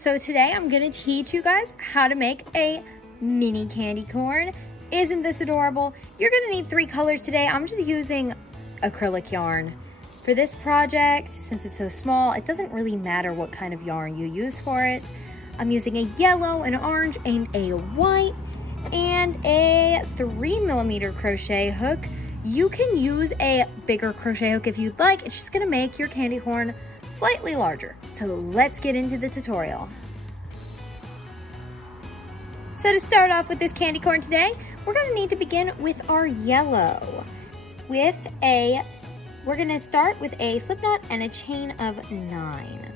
So today I'm going to teach you guys how to make a mini candy corn. Isn't this adorable? You're going to need 3 colors today. I'm just using acrylic yarn. For this project, since it's so small, it doesn't really matter what kind of yarn you use for it. I'm using a yellow, an orange, and a white, and a 3mm crochet hook. You can use a bigger crochet hook if you'd like. It's just going to make your candy corn slightly larger. So let's get into the tutorial. So to start off with this candy corn today, we're going to need to begin with our yellow. We're going to start with a slip knot and a chain of 9.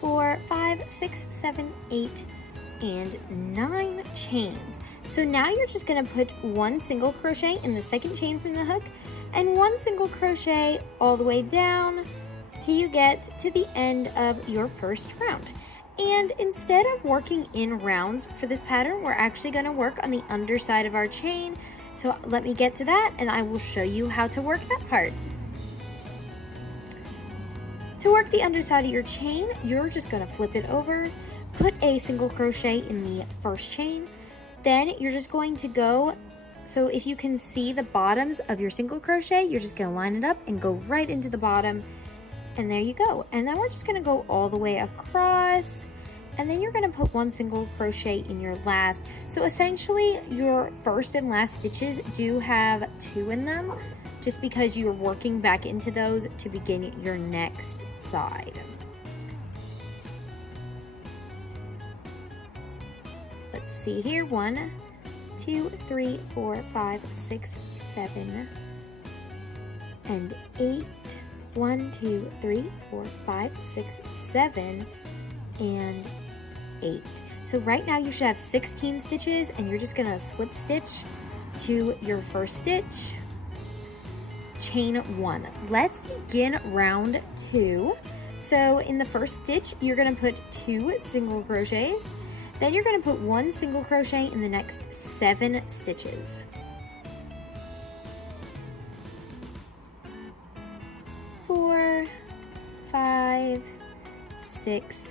4, 5, 6, 7, 8, and 9 chains. So now you're just going to put 1 single crochet in the second chain from the hook and 1 single crochet all the way down till you get to the end of your first round. And instead of working in rounds for this pattern, we're actually going to work on the underside of our chain. So let me get to that and I will show you how to work that part. To work the underside of your chain, you're just going to flip it over, put a single crochet in the first chain, then you're just going to go, so if you can see the bottoms of your single crochet, you're just going to line it up and go right into the bottom, and there you go. And then we're just going to go all the way across, and then you're going to put 1 single crochet in your last. So essentially your first and last stitches do have 2 in them, just because you're working back into those to begin your next side. Let's see here, 1, 2, 3, 4, 5, 6, 7, and 8. 1, 2, 3, 4, 5, 6, 7, and 8. So right now you should have 16 stitches, and you're just gonna slip stitch to your first stitch, chain 1. Let's begin round 2. So in the first stitch, you're gonna put 2 single crochets. Then you're going to put 1 single crochet in the next 7 stitches. 4, 5, 6,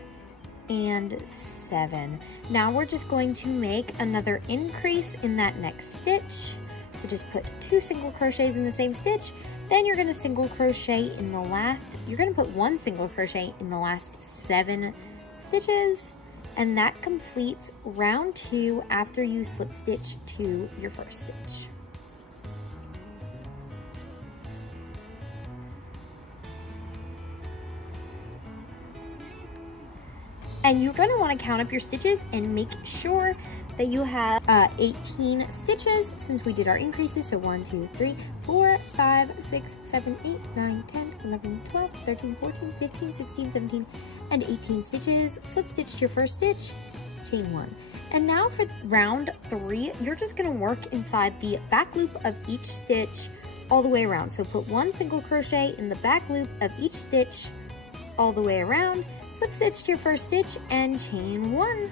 and 7. Now we're just going to make another increase in that next stitch. So just put 2 single crochets in the same stitch. Then you're going to single crochet in the last, you're going to put 1 single crochet in the last 7 stitches. And that completes round 2 after you slip stitch to your first stitch. And you're going to want to count up your stitches and make sure that you have 18 stitches since we did our increases. So 1, 2, 3, 4, 5, 6, 7, 8, 9, 10, 11, 12, 13, 14, 15, 16, 17, and 18 stitches. Slip stitch to your first stitch, chain 1. And now for round 3, you're just going to work inside the back loop of each stitch all the way around. So put 1 single crochet in the back loop of each stitch all the way around, slip stitch to your first stitch, and chain 1.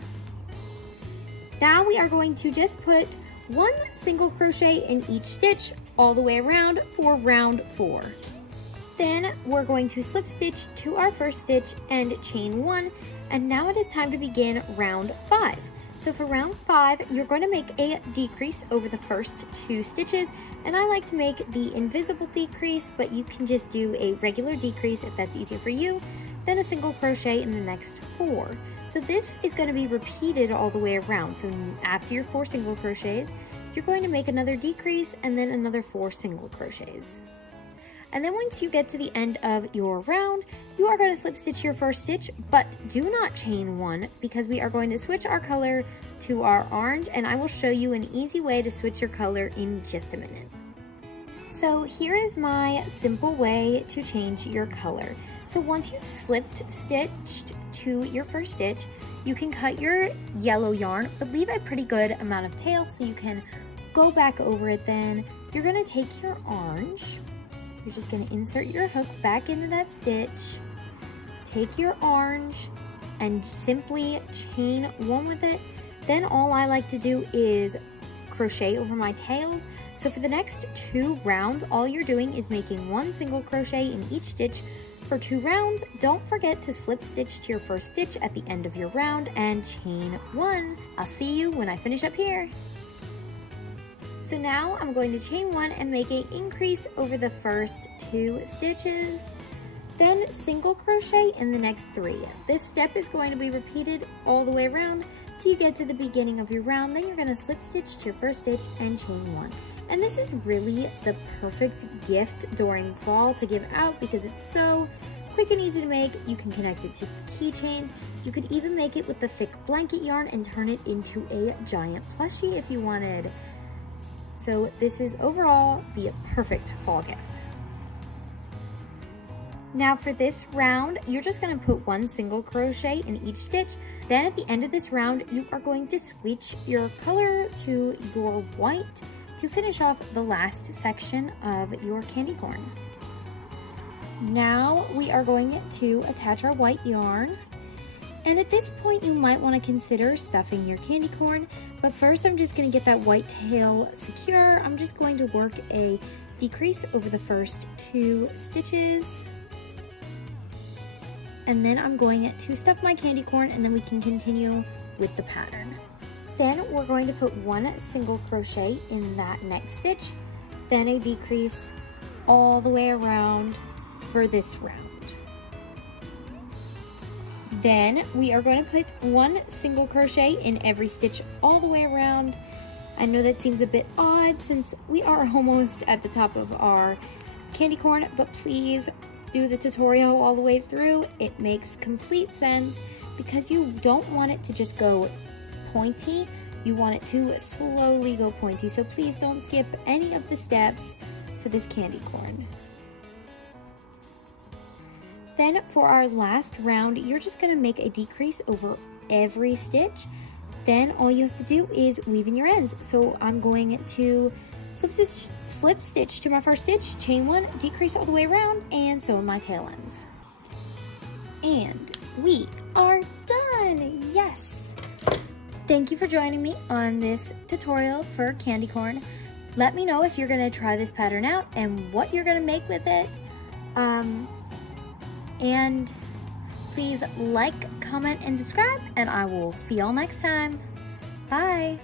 Now we are going to just put 1 single crochet in each stitch all the way around for round 4. Then we're going to slip stitch to our first stitch and chain 1, and now it is time to begin round 5. So for round 5, you're going to make a decrease over the first 2 stitches, and I like to make the invisible decrease, but you can just do a regular decrease if that's easier for you, then a single crochet in the next 4. So this is going to be repeated all the way around. So after your 4 single crochets, you're going to make another decrease and then another 4 single crochets. And then once you get to the end of your round, you are going to slip stitch your first stitch, but do not chain 1 because we are going to switch our color to our orange, and I will show you an easy way to switch your color in just a minute. So here is my simple way to change your color. So once you've slipped stitched to your first stitch, you can cut your yellow yarn, but leave a pretty good amount of tail so you can go back over it then. You're going to take your orange, you're just going to insert your hook back into that stitch, take your orange, and simply chain 1 with it. Then all I like to do is crochet over my tails. So for the next 2 rounds, all you're doing is making 1 single crochet in each stitch, for 2 rounds, don't forget to slip stitch to your first stitch at the end of your round and chain 1. I'll see you when I finish up here. So now I'm going to chain 1 and make an increase over the first 2 stitches. Then single crochet in the next 3. This step is going to be repeated all the way around till you get to the beginning of your round. Then you're going to slip stitch to your first stitch and chain 1. And this is really the perfect gift during fall to give out because it's so quick and easy to make. You can connect it to keychains. You could even make it with the thick blanket yarn and turn it into a giant plushie if you wanted. So this is overall the perfect fall gift. Now for this round, you're just going to put 1 single crochet in each stitch. Then at the end of this round, you are going to switch your color to your white to finish off the last section of your candy corn. Now we are going to attach our white yarn. And at this point, you might want to consider stuffing your candy corn. But first, I'm just going to get that white tail secure. I'm just going to work a decrease over the first 2 stitches. And then I'm going to stuff my candy corn, and then we can continue with the pattern. Then we're going to put 1 single crochet in that next stitch, then a decrease all the way around for this round. Then we are going to put 1 single crochet in every stitch all the way around. I know that seems a bit odd since we are almost at the top of our candy corn, but please do the tutorial all the way through. It makes complete sense because you don't want it to just go pointy. You want it to slowly go pointy. So please don't skip any of the steps for this candy corn. Then for our last round, you're just going to make a decrease over every stitch. Then all you have to do is weave in your ends. So I'm going to slip stitch to my first stitch, chain 1, decrease all the way around, and sew in my tail ends. And we are done! Yes! Thank you for joining me on this tutorial for candy corn. Let me know if you're going to try this pattern out and what you're going to make with it. And please like, comment, and subscribe, and I will see y'all next time. Bye!